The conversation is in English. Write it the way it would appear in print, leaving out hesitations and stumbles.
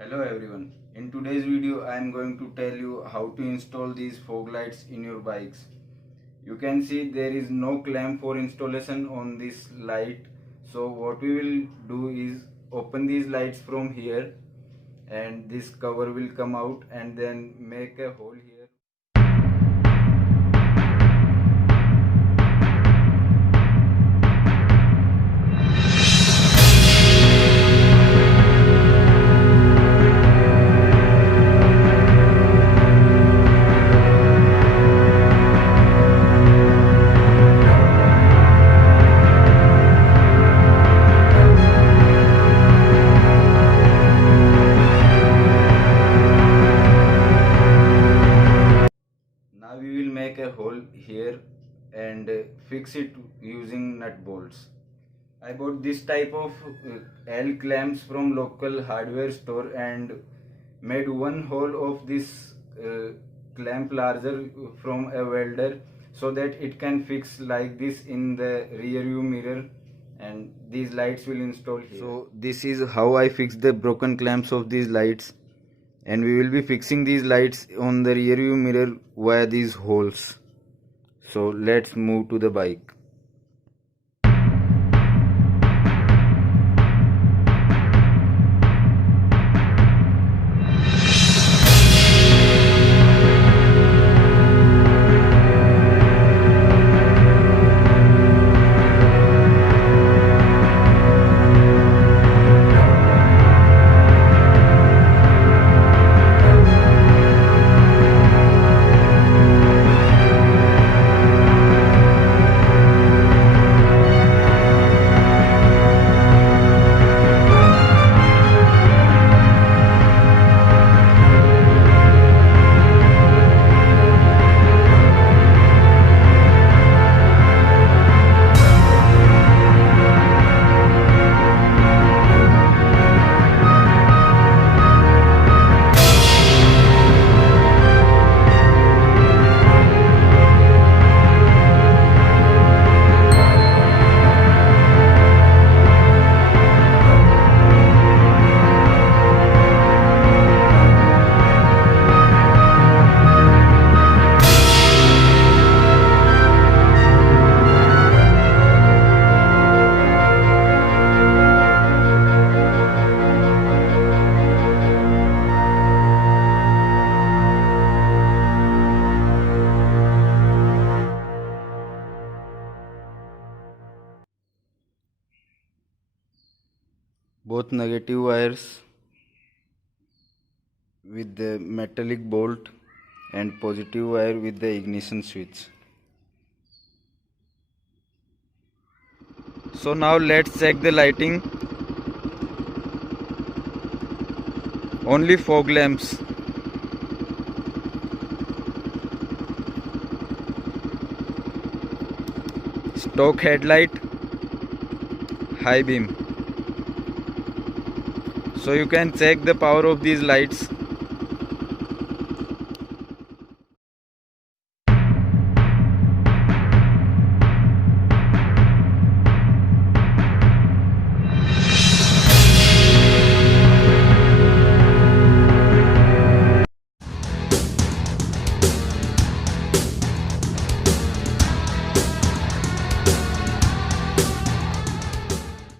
Hello everyone. In today's video I am going to tell you how to install these fog lights in your bikes. You can see there is no clamp for installation on this light. So what we will do is open these lights from here and this cover will come out and then make a hole here. Now we will make a hole here and fix it using nut bolts. I bought this type of L clamps from local hardware store and made one hole of this clamp larger from a welder so that it can fix like this in the rear view mirror, and these lights will install here. So this is how I fix the broken clamps of these lights, and we will be fixing these lights on the rear view mirror via these holes. So let's move to the bike. Both negative wires with the metallic bolt and positive wire with the ignition switch. So now let's check the lighting. Only fog lamps. Stock headlight, high beam. So you can check the power of these lights.